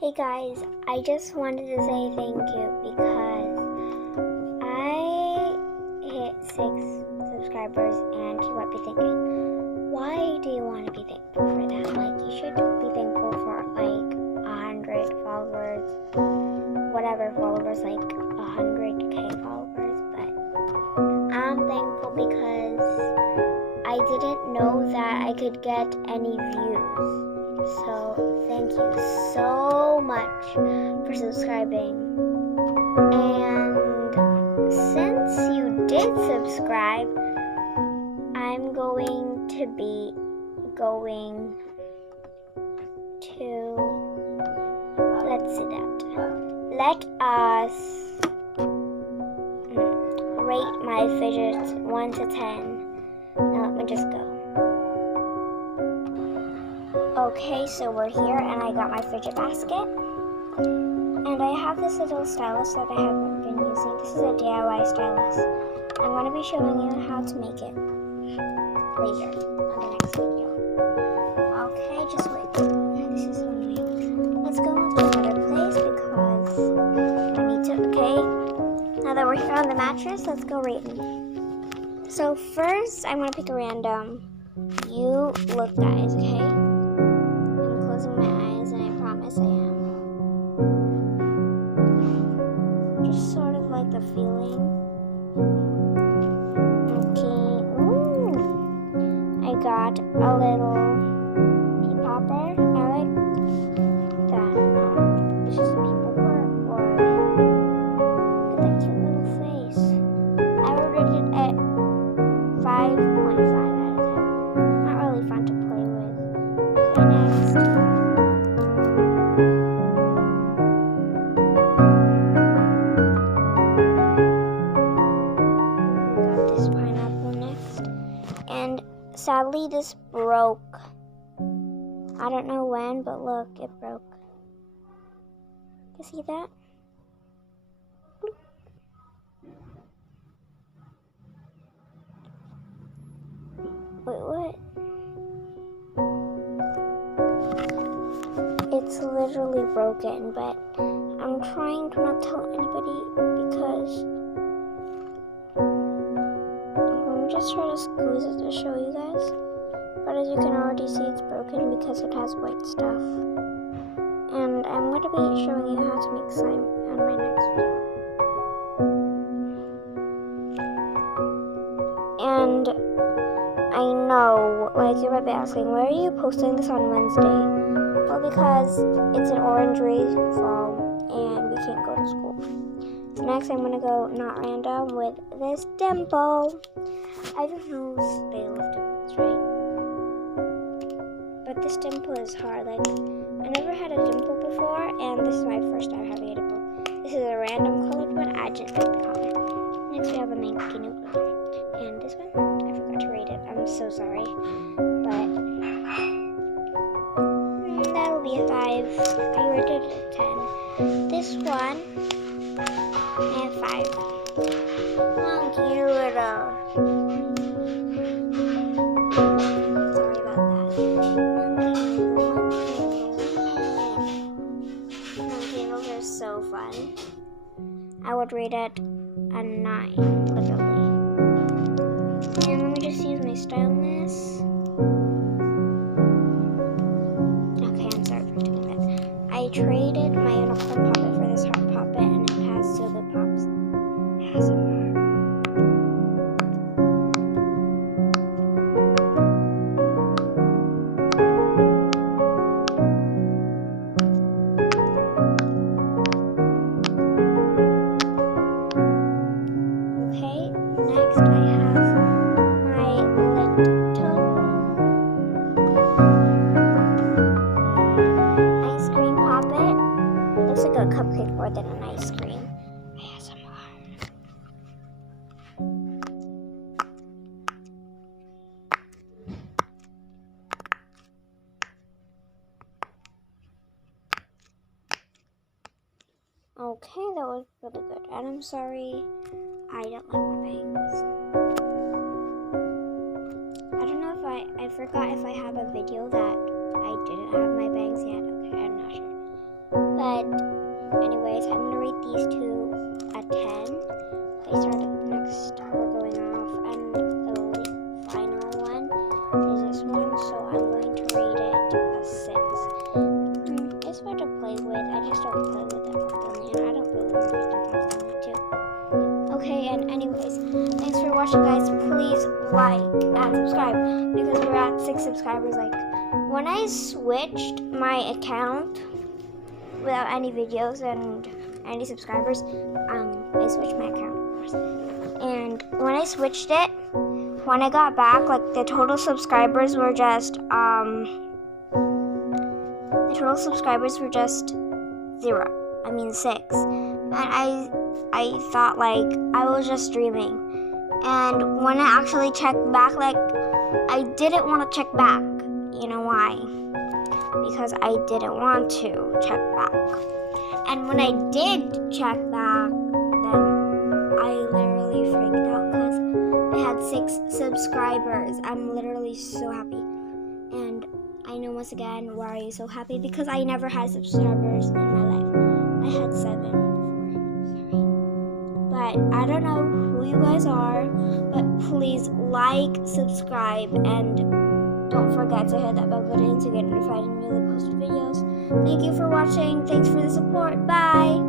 Hey guys, I just wanted to say thank you because I hit 6 subscribers and you might be thinking, why do you want to be thankful for that? Like, you should be thankful for like 100 followers, whatever followers, like 100k followers, but I'm thankful because I didn't know that I could get any views. So thank you so much for subscribing. And since you did subscribe, I'm going to be going to, let's see that. Let us rate my fidgets 1 to 10. Now let me just go. Okay, so we're here and I got my fidget basket. And I have this little stylus that I haven't been using. This is a DIY stylus. I'm going to be showing you how to make it later on the next video. Okay, just wait. This is one way. Let's go to another place because I need to, okay? Now that we're here on the mattress, let's go rating. So first, I'm going to pick a random. You look, guys, okay? Closing my eyes, and I promise I am. Just sort of like the feeling. Okay. Ooh. I got a little pea popper. I like that. It's just a people part, or look at that cute little face. I would rate it at 5.5 out of 10. Not really fun to play with. Okay, next. Sadly, this broke. I don't know when, but look, it broke. You see that? Wait, what? It's literally broken, but I'm trying to not tell anybody because just try to squeeze it to show you guys, but as you can already see, it's broken because it has white stuff. And I'm going to be showing you how to make slime on my next video. And I know, like, you might be asking, why are you posting this on Wednesday? Well, because it's an orange rainfall and we can't go to school. So next I'm going to go not random with this dimple. I don't know if they love dimples, right? But this dimple is hard. Like, I never had a dimple before, and this is my first time having a dimple. This is a random colored one. I just picked the color. Next we have a manky noodle. And this one, I forgot to rate it. I'm so sorry. But that'll be a 5. I rated it a 10. This one, I have 5. Monkey noodle. Sorry about that. Monkey noodles are so fun. I would rate it a 9, literally. And let me just use my stylus. Okay, I'm sorry for doing that. I traded my unicorn puppet for this heart puppet, and it has silver pops. It has some more. A cupcake more than an ice cream. ASMR. Okay, that was really good. And I'm sorry, I don't like my bangs. I don't know if I forgot if I have a video that I didn't have my bangs yet. Okay, I'm not sure. anyways, I'm gonna rate these two a 10. They started next, we're going off, and the final one is this one, so I'm going to rate it a 6. It's fun to play with. I just don't play with it often, and I don't play with my fidget constantly too. Okay, and anyways, thanks for watching, guys. Please like and subscribe because we're at 6 subscribers. Like, when I switched my account without any videos and any subscribers, I switched my account, of course. And when I switched it, when I got back, like, the total subscribers were just 0. I mean 6. And I thought, like, I was just streaming. And when I actually checked back, like, I didn't want to check back. You know why? Because I didn't want to check back. And when I did check back, then I literally freaked out because I had 6 subscribers. I'm literally so happy. And I know once again why are you so happy, because I never had subscribers in my life. I had 7 before. Sorry. But I don't know who you guys are, but please like, subscribe, and don't forget to hit that bell button to get notified when we post videos. Thank you for watching. Thanks for the support. Bye.